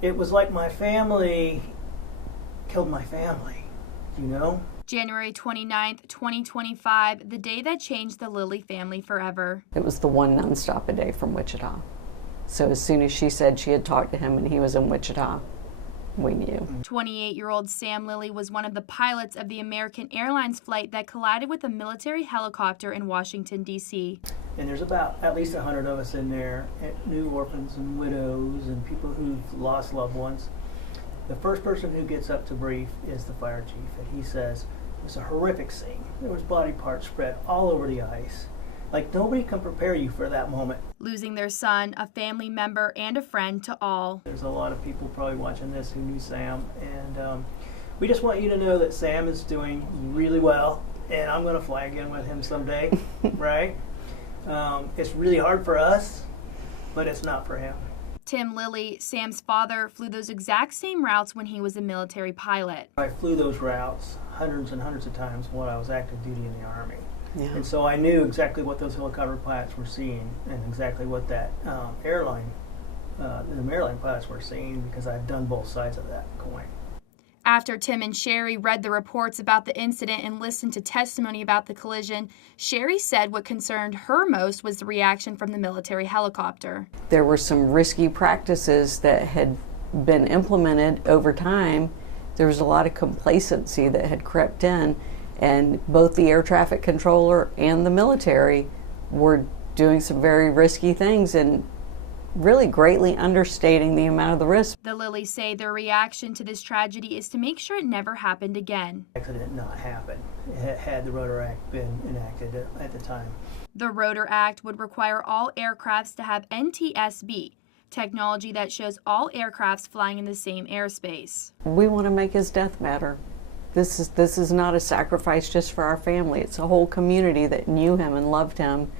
it was like my family killed my family, you know? January 29th, 2025, the day that changed the Lilly family forever. It was the one nonstop a day from Wichita. So as soon as she said she had talked to him and he was in Wichita, we knew. 28-year-old Sam Lilly was one of the pilots of the American Airlines flight that collided with a military helicopter in Washington, D.C. And there's about at least 100 of us in there, new orphans and widows and people who've lost loved ones. The first person who gets up to brief is the fire chief, and he says, it was a horrific scene. There was body parts spread all over the ice. Like, nobody can prepare you for that moment. Losing their son, a family member, and a friend to all. There's a lot of people probably watching this who knew Sam, and we just want you to know that Sam is doing really well, and I'm going to fly again with him someday, right? It's really hard for us, but it's not for him. Tim Lilly, Sam's father, flew those exact same routes when he was a military pilot. I flew those routes hundreds and hundreds of times while I was active duty in the Army. Yeah. And so I knew exactly what those helicopter pilots were seeing and exactly what that the airline pilots were seeing, because I've done both sides of that coin. After Tim and Sherry read the reports about the incident and listened to testimony about the collision, Sherry said what concerned her most was the reaction from the military helicopter. There were some risky practices that had been implemented over time. There was a lot of complacency that had crept in, and both the air traffic controller and the military were doing some very risky things and really greatly understating the amount of the risk. The Lillys say their reaction to this tragedy is to make sure it never happened again. Accident not happened had the Rotor Act been enacted at the time. The Rotor Act would require all aircrafts to have NTSB, technology that shows all aircrafts flying in the same airspace. We want to make his death matter. This is not a sacrifice just for our family. It's a whole community that knew him and loved him.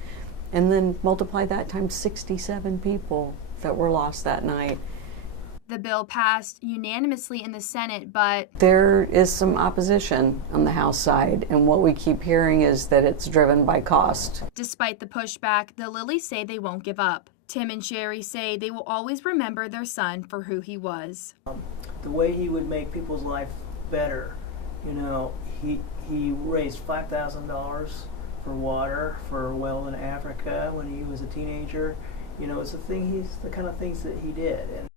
And then multiply that times 67 people that were lost that night. The bill passed unanimously in the Senate, but there is some opposition on the House side, and what we keep hearing is that it's driven by cost. Despite the pushback, the Lillys say they won't give up. Tim and Sherry say they will always remember their son for who he was. The way he would make people's life better, you know, he raised $5,000 for water for a well in Africa when he was a teenager. You know, it's the kind of things that he did. And